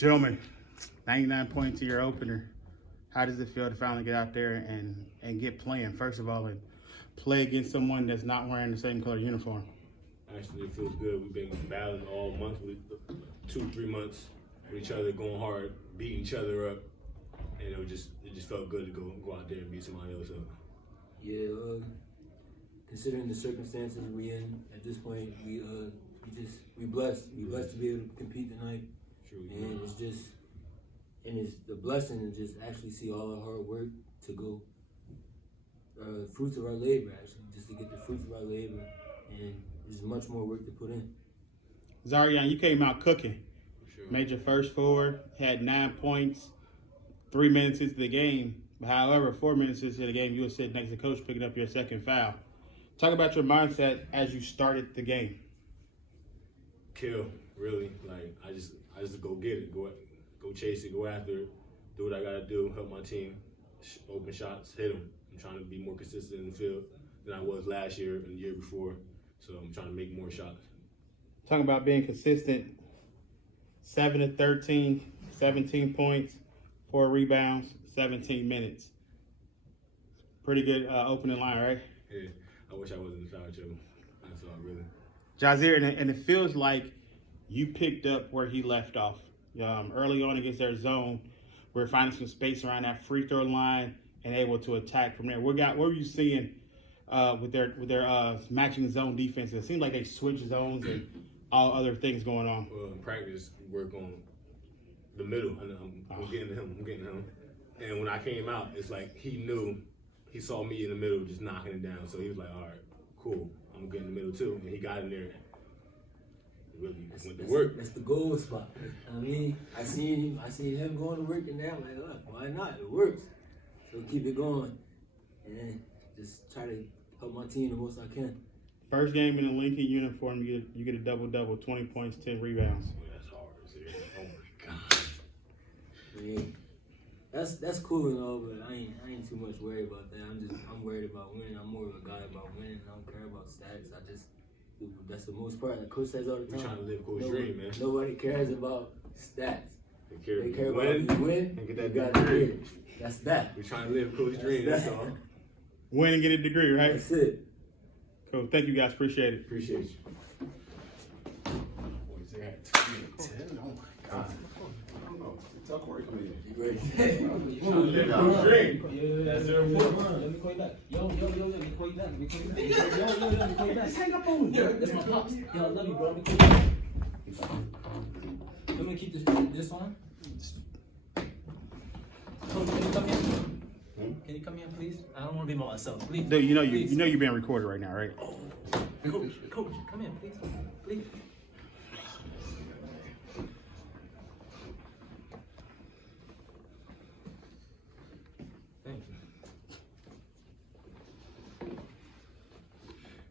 Gentlemen, 99 points to your opener. How does it feel to finally get out there and get playing, first of all, and play against someone that's not wearing the same color uniform? Actually, it feels good. We've been battling all month, 2-3 months with each other, going hard, beating each other up, and it just felt good to go out there and beat somebody else up. Yeah, considering the circumstances we in at this point, we blessed. We blessed to be able to compete tonight. True. And it's the blessing to just actually see all our hard work to go, fruits of our labor, actually, just to get the fruits of our labor. And there's much more work to put in. Zarian, you came out cooking. Sure. Made your first forward, had 9 points, 3 minutes into the game. However, 4 minutes into the game, you were sitting next to coach picking up your second foul. Talk about your mindset as you started the game. Kill, really. Like I just go get it, go chase it, go after it, do what I gotta do, help my team, open shots, hit them. I'm trying to be more consistent in the field than I was last year and the year before. So I'm trying to make more shots. Talking about being consistent, 7 of 13, 17 points, 4 rebounds, 17 minutes. Pretty good opening line, right? Yeah, I wish I wasn't in foul trouble. That's all, really. Jazeer, and it feels like you picked up where he left off. Early on against their zone, we're finding some space around that free throw line and able to attack from there. What were you seeing with their matching zone defense? It seemed like they switched zones and all other things going on. Well, in practice, work on the middle. I'm getting to him. And when I came out, it's like he knew, he saw me in the middle just knocking it down. So he was like, all right, cool. I'm getting in the middle too. And he got in there. Really went to work. That's the goal spot. I mean, I seen him going to work, and now I'm like, look, why not? It works. So keep it going, and just try to help my team the most I can. First game in the Lincoln uniform, you get a double-double, 20 points, 10 rebounds. That's hard. Oh my God. I mean, that's cool and all, but I ain't too much worried about that. I'm worried about winning. I'm more of a guy about winning. I don't care about stats. That's the most part. Like Coach says all the time. We're trying to live Coach's dream, man. Nobody cares about stats. They care about you win and get that you degree. That's that. We're trying to live Coach's dream. That's all. Win and get a degree, right? That's it. Cool. Thank you, guys. Appreciate it. Appreciate you. Boys, they had 2 and 10. Oh my God. I don't know. Tell Corey come in. You ready? That's their work. Let me call you back. Yo, let me call you back. Let me call you back. Hang up on me. That's my pops. Yo, I love you, bro. Let me call you back. Let me keep this on. Coach, can you come in? Can you come in, please? I don't want to be by myself, please. Dude, you know Please. you're being recorded right now, right? Coach, come in, please. Please. Thank you.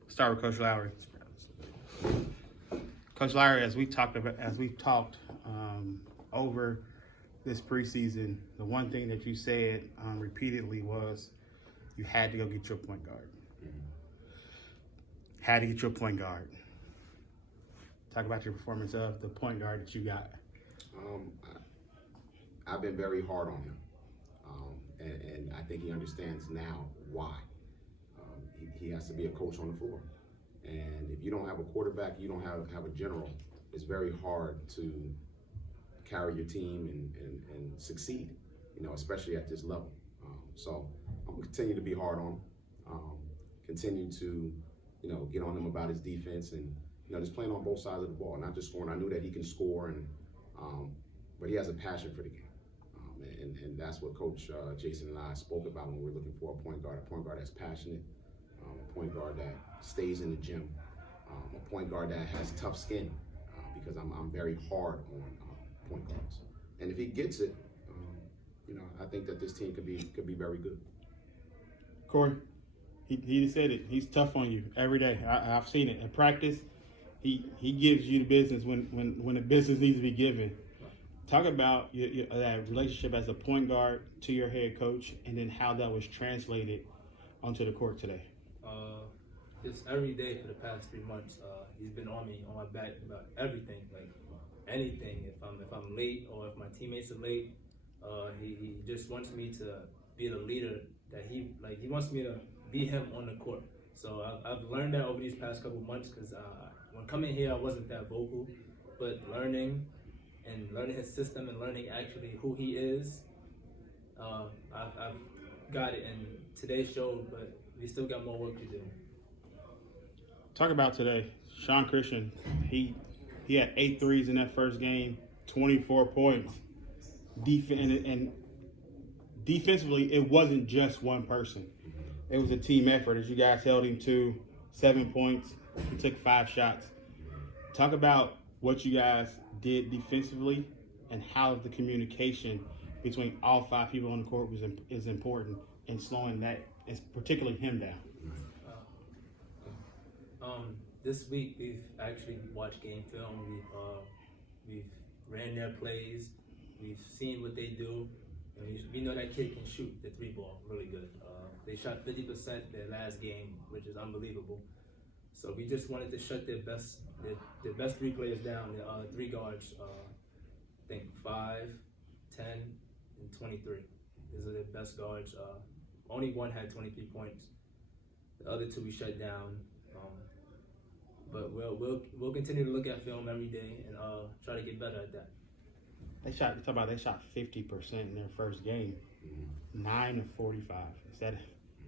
Start with Coach Lowery. Coach Lowery, as we talked over this preseason, the one thing that you said repeatedly was you had to go get your point guard. Had to get your point guard. Talk about your performance of the point guard that you got. I've been very hard on him, and I think he understands now why. He has to be a coach on the floor, and if you don't have a quarterback, you don't have a general. It's very hard to carry your team and succeed, especially at this level. So I'm gonna continue to be hard on him, continue to, get on him about his defense and, just playing on both sides of the ball, not just scoring. I knew that he can score, but he has a passion for the game. And that's what Coach Jason and I spoke about when we were looking for a point guard that's passionate, a point guard that stays in the gym, a point guard that has tough skin, because I'm very hard on point guards. And if he gets it, I think that this team could be very good. Corey, he said it. He's tough on you every day. I've seen it in practice. He gives you the business when the business needs to be given. Talk about that relationship as a point guard to your head coach, and then how that was translated onto the court today. Just every day for the past 3 months, he's been on me, on my back about everything. Like anything. If I'm late or if my teammates are late, he just wants me to be the leader that he wants me to be him on the court. So I've learned that over these past couple months because when coming here I wasn't that vocal, but learning his system and learning actually who he is, I've got it, and today showed, but we still got more work to do. Talk about today. Sean Christian, he had 8 threes in that first game, 24 points. And defensively, it wasn't just one person. It was a team effort. As you guys held him to 7 points, he took 5 shots. Talk about what you guys did defensively and how the communication between all 5 people on the court is important in slowing that, particularly him down. This week we've actually watched game film. We've ran their plays. We've seen what they do, and we know that kid can shoot the 3 ball really good. They shot 50% their last game, which is unbelievable. So we just wanted to shut their best 3 players down. The 3 guards, I think 5, 10, and 23. These are their best guards. Only one had 23 points. The other 2 we shut down. But we'll continue to look at film every day and try to get better at that. They shot 50% in their first game, 9 of 45.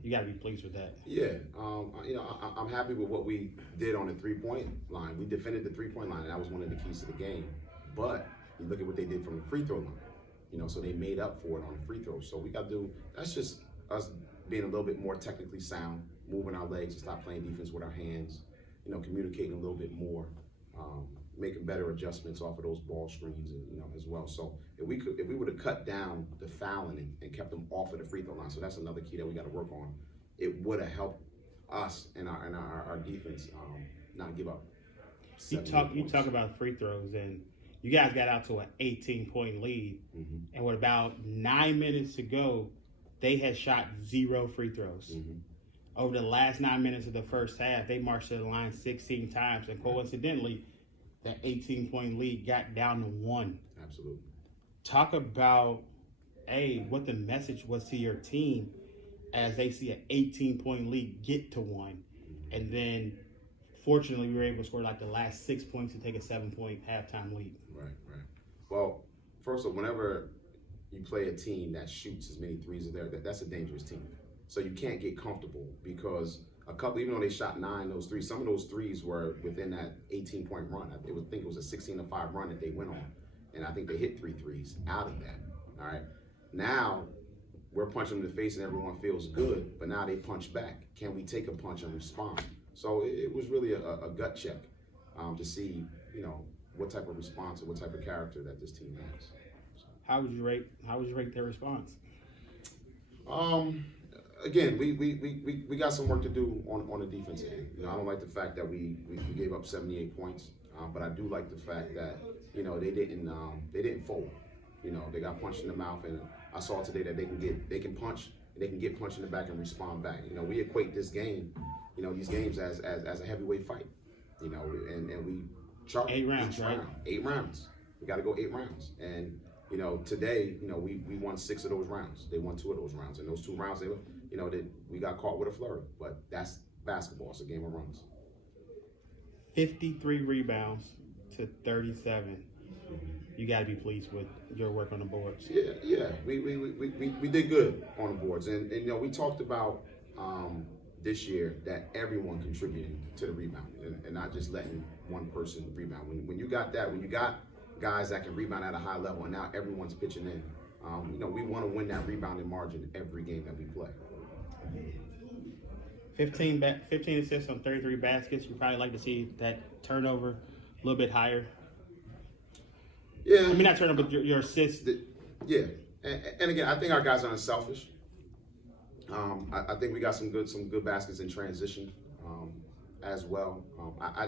You got to be pleased with that. Yeah, I'm happy with what we did on the 3-point line. We defended the 3-point line, and that was one of the keys to the game. But you look at what they did from the free throw line. So they made up for it on the free throws. So we got to do. That's just us being a little bit more technically sound, moving our legs, and stop playing defense with our hands. Communicating a little bit more, making better adjustments off of those ball screens, and, as well. So if we would have cut down the fouling and kept them off of the free throw line, so that's another key that we got to work on. It would have helped us and our defense not give up. You talk about free throws, and you guys got out to an 18-point lead, and with about 9 minutes to go, they had shot 0 free throws. Over the last 9 minutes of the first half, they marched to the line 16 times, and coincidentally, that 18-point lead got down to 1. Absolutely. Talk about, what the message was to your team as they see an 18-point lead get to 1. And then, fortunately, we were able to score like the last 6 points to take a 7-point halftime lead. Right. Well, first of all, whenever you play a team that shoots as many threes as that's a dangerous team. So you can't get comfortable because even though they shot 9 those threes, some of those threes were within that 18-point run. I think it was a 16-5 run that they went on, and I think they hit 3 threes out of that. All right. Now we're punching them in the face and everyone feels good, but now they punch back. Can we take a punch and respond? So it was really a gut check to see, what type of response or what type of character that this team has. So. How would you rate their response? Again, we got some work to do on the defense end. I don't like the fact that we gave up 78 points, but I do like the fact that they didn't fold. They got punched in the mouth, and I saw today that they can punch, and they can get punched in the back and respond back. We equate this game, these games as a heavyweight fight. And we chart 8 rounds, right? 8 rounds. We got to go 8 rounds, and today, we won 6 of those rounds. They won 2 of those rounds, and those 2 rounds we got caught with a flurry, but that's basketball. It's a game of runs. 53 rebounds to 37. You got to be pleased with your work on the boards. Yeah. We did good on the boards, and we talked about this year that everyone contributing to the rebound and not just letting one person rebound. When you got that, when you got guys that can rebound at a high level, and now everyone's pitching in. We want to win that rebounding margin every game that we play. 15 assists on 33 baskets. We'd probably like to see that turnover a little bit higher. Yeah. I mean, not turnover, but your assists. Yeah. And again, I think our guys are unselfish. I think we got some good baskets in transition as well. I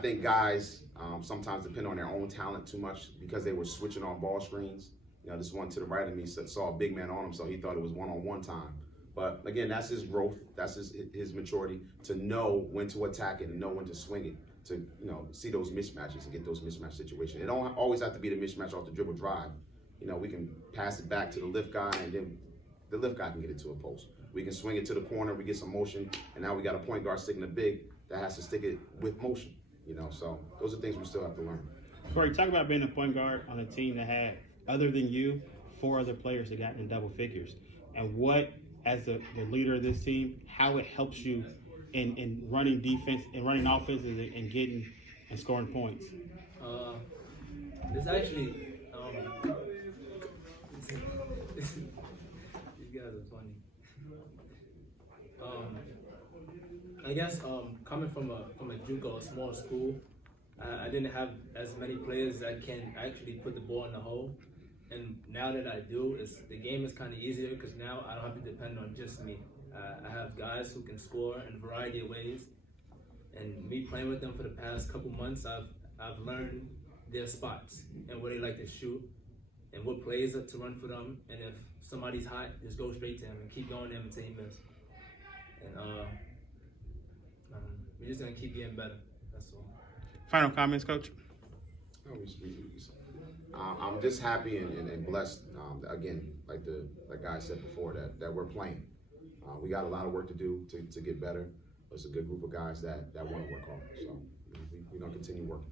think guys sometimes depend on their own talent too much because they were switching on ball screens. This one to the right of me saw a big man on him, so he thought it was one-on-one time. But again, that's his growth. That's his maturity to know when to attack it and know when to swing it. to see those mismatches and get those mismatch situations. It don't always have to be the mismatch off the dribble drive. We can pass it back to the lift guy, and then the lift guy can get it to a post. We can swing it to the corner, we get some motion, and now we got a point guard sticking a big that has to stick it with motion. So those are things we still have to learn. Corey, talk about being a point guard on a team that had, other than you, 4 other players that got in double figures. And what, as the leader of this team, how it helps you in running defense and running offenses and getting and scoring points. It's actually these guys are funny. I guess coming from a JUCO, a small school, I didn't have as many players that can actually put the ball in the hole. And now that I do, the game is kind of easier because now I don't have to depend on just me. I have guys who can score in a variety of ways. And me playing with them for the past couple months, I've learned their spots and where they like to shoot and what plays to run for them. And if somebody's hot, just go straight to him and keep going to him until he misses. And we're just going to keep getting better. That's all. Final comments, Coach? I'm just happy and blessed, again, like guy said before, that we're playing. We got a lot of work to do to get better. It's a good group of guys that want to work hard. So we're going to continue working.